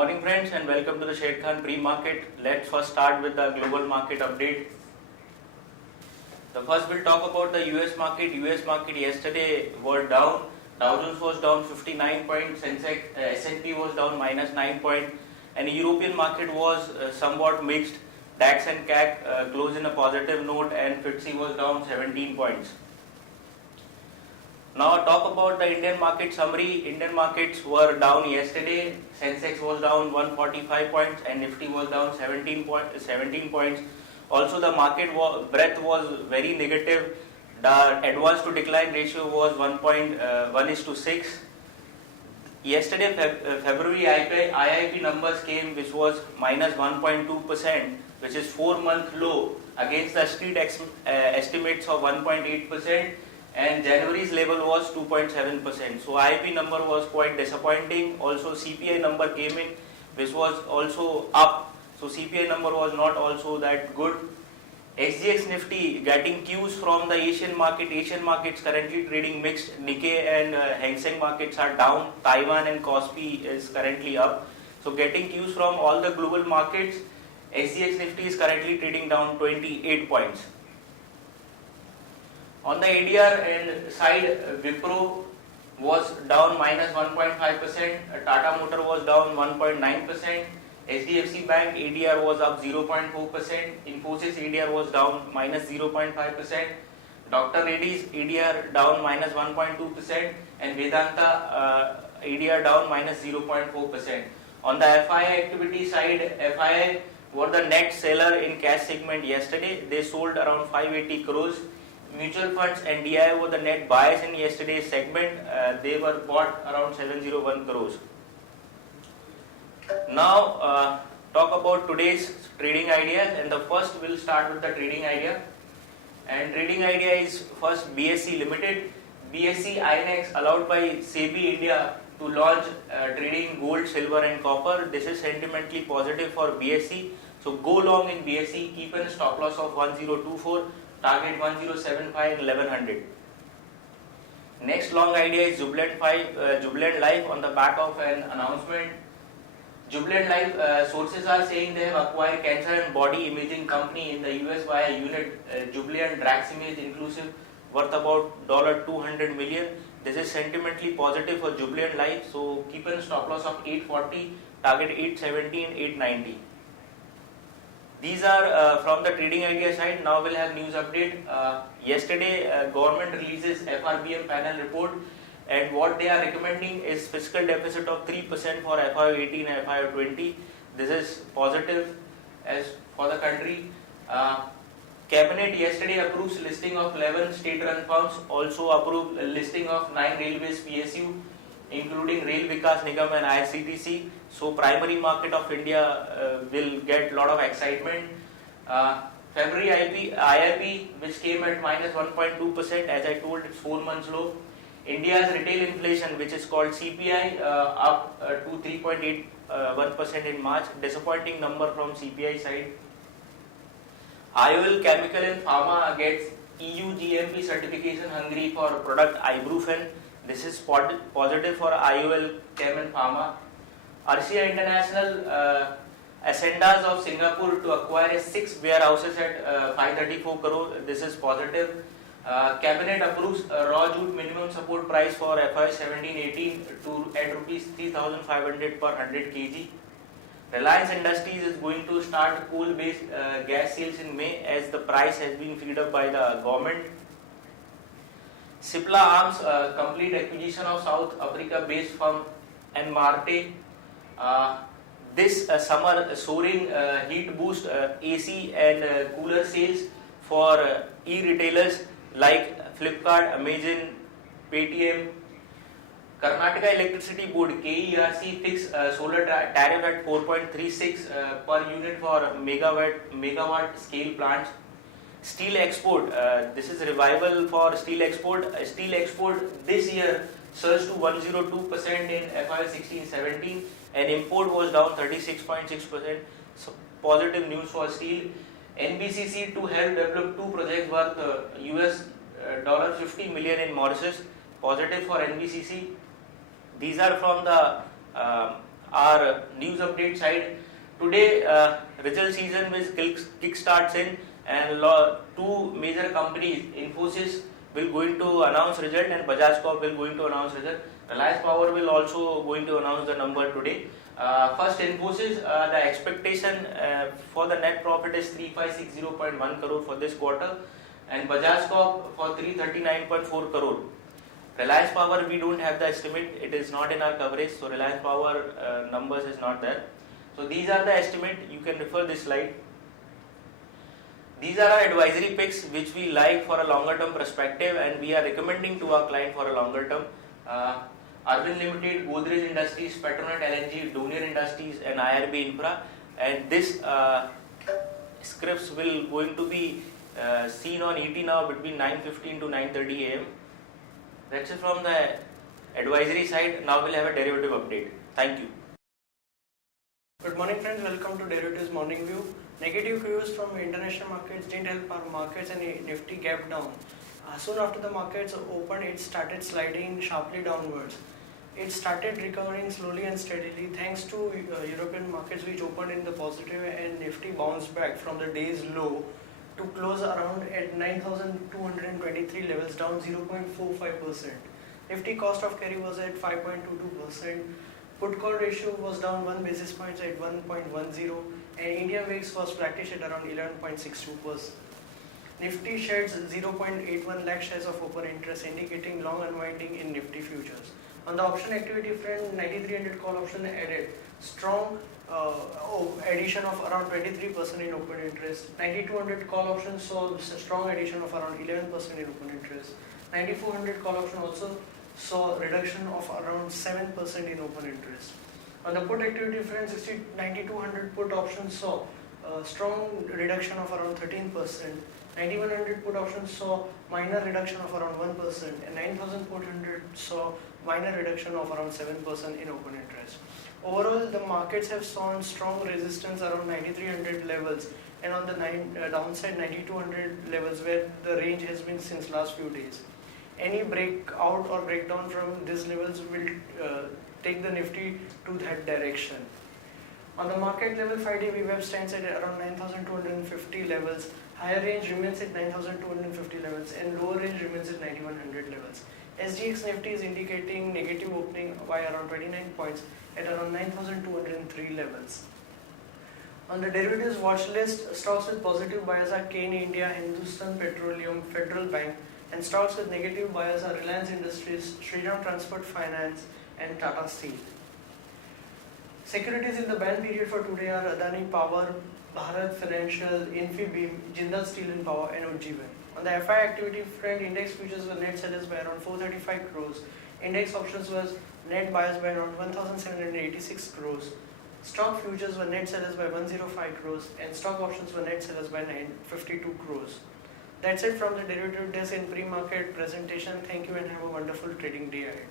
morning friends and welcome to the Sharekhan pre-market. Let's first start with the global market update. The first we'll talk about the US market. US market yesterday were down. Dow Jones was down 59 points, Sensex, S&P was down minus 9 points, and the European market was somewhat mixed. DAX and CAC closed in a positive note and FTSE was down 17 points. Now talk about the Indian market summary. Indian markets were down yesterday. Sensex was down 145 points and Nifty was down 17 points. Also the market breadth was very negative. The advance to decline ratio was 1:6. Yesterday February IIP numbers came, which was minus 1.2%, which is 4-month low against the street estimates of 1.8%. And January's level was 2.7%. So IIP number was quite disappointing. Also CPI number came in, which was also up. So CPI number was not also that good. SGX Nifty getting cues from the Asian market. Asian markets currently trading mixed. Nikkei and Hang Seng markets are down. Taiwan and Kospi is currently up. So getting cues from all the global markets. SGX Nifty is currently trading down 28 points. On the ADR and side, Wipro was down minus 1.5%, Tata Motor was down 1.9%, HDFC Bank ADR was up 0.4%, Infosys ADR was down minus 0.5%, Dr. Reddy's ADR down minus 1.2%, and Vedanta ADR down minus 0.4%. On the FII activity side, FII were the net seller in cash segment yesterday. They sold around 580 crores. Mutual funds and DI were the net buyers in yesterday's segment. They were bought around 701 crores. Now talk about today's trading ideas, and the first we'll start with the trading idea. And trading idea is first BSE Limited. BSE INX allowed by SEBI India to launch trading gold, silver and copper. This is sentimentally positive for BSE. So go long in BSE, keep in a stop loss of 1024. Target 1075 and 1100. Next long idea is Jubilant Life on the back of an announcement. Jubilant Life sources are saying they have acquired cancer and body imaging company in the US via unit Jubilant Drax Image Inclusive worth about $200 million. This is sentimentally positive for Jubilant Life. So keep in stop loss of 840, target 870 and 890. These are from the trading idea side. Now we'll have news update. Yesterday government releases FRBM panel report, and what they are recommending is fiscal deficit of 3% for FY18 and FY20. This is positive as for the country. Cabinet yesterday approves listing of 11 state-run firms, also approved listing of 9 railways PSU, including Rail Vikas Nigam and IRCTC. So primary market of India will get a lot of excitement. February IIP, which came at minus 1.2%, as I told, it's 4 months low. India's retail inflation, which is called CPI, up to 3.81% in March. Disappointing number from CPI side. IOL Chemical and Pharma gets EU GMP certification Hungary for product Ibuprofen. This is positive for IOL Chem and Pharma. Arcia International Ascendas of Singapore to acquire 6 warehouses at 534 crore. This is positive. Cabinet approves raw jute minimum support price for FY 17-18 to at rupees 3,500 per 100 kg. Reliance Industries is going to start coal-based gas sales in May, as the price has been freed up by the government. Cipla Arms complete acquisition of South Africa-based firm Enmarte. This summer soaring heat boost AC and cooler sales for e-retailers like Flipkart, Amazon, Paytm. Karnataka Electricity Board KERC fixed solar tariff at 4.36 per unit for megawatt scale plants. Steel export, this is revival for steel export. Steel export this year surged to 102% in FY 16-17 and import was down 36.6%. So positive news for steel. NBCC to help develop 2 projects worth US $50 million in Mauritius. Positive for NBCC. These are from the our news update side. Today, result season will kick-starts in, and two major companies, Infosys will going to announce result and Bajaj Corp will going to announce result. Reliance Power will also going to announce the number today. First, Infosys, the expectation for the net profit is 3560.1 crore for this quarter, and Bajaj Corp for 339.4 crore. Reliance Power, we don't have the estimate, it is not in our coverage, so Reliance Power numbers is not there. So these are the estimate, you can refer this slide. These are our advisory picks which we like for a longer term perspective, and we are recommending to our client for a longer term. Arvind Limited, Godrej Industries, Petronet LNG, Donier Industries and IRB Infra, and this scripts will going to be seen on ET now between 9:15 to 9:30 am. That's it from the advisory side. Now we'll have a derivative update. Thank you. Good morning friends, welcome to Derivatives Morning View. Negative cues from international markets didn't help our markets and Nifty gapped down. Soon after the markets opened, it started sliding sharply downwards. It started recovering slowly and steadily thanks to European markets which opened in the positive, and Nifty bounced back from the day's low to close around at 9,223 levels, down 0.45%. Nifty cost of carry was at 5.22%. Put call ratio was down 1 basis points at 1.10, and India VIX was flattish at around 11.62%. Nifty sheds 0.81 lakh shares of open interest, indicating long unwinding in Nifty futures. On the option activity front, 9300 call option added strong addition of around 23% in open interest. 9200 call option saw strong addition of around 11% in open interest. 9400 call option also saw reduction of around 7% in open interest. On the put activity front, 9200 put option saw strong reduction of around 13%. 9100 put option saw minor reduction of around 1%, and 9400 saw minor reduction of around 7% in open interest. Overall, the markets have shown strong resistance around 9300 levels, and on the downside 9200 levels, where the range has been since last few days. Any breakout or breakdown from these levels will take the Nifty to that direction. On the market level, 5-day VWAP stands at around 9,250 levels. Higher range remains at 9,250 levels, and lower range remains at 9,100 levels. SGX Nifty is indicating negative opening by around 29 points at around 9,203 levels. On the derivatives watch list, stocks with positive bias are Kane India, Hindustan Petroleum, Federal Bank, and stocks with negative bias are Reliance Industries, Shriram Transport Finance, and Tata Steel. Securities in the ban period for today are Adani Power, Bharat Financial, Infibeam, Jindal Steel and Power, and Ujjivan. On the FI activity front, index futures were net sellers by around 435 crores. Index options was net buyers by around 1,786 crores. Stock futures were net sellers by 105 crores, and stock options were net sellers by 952 crores. That's it from the derivative desk and pre-market presentation. Thank you and have a wonderful trading day ahead.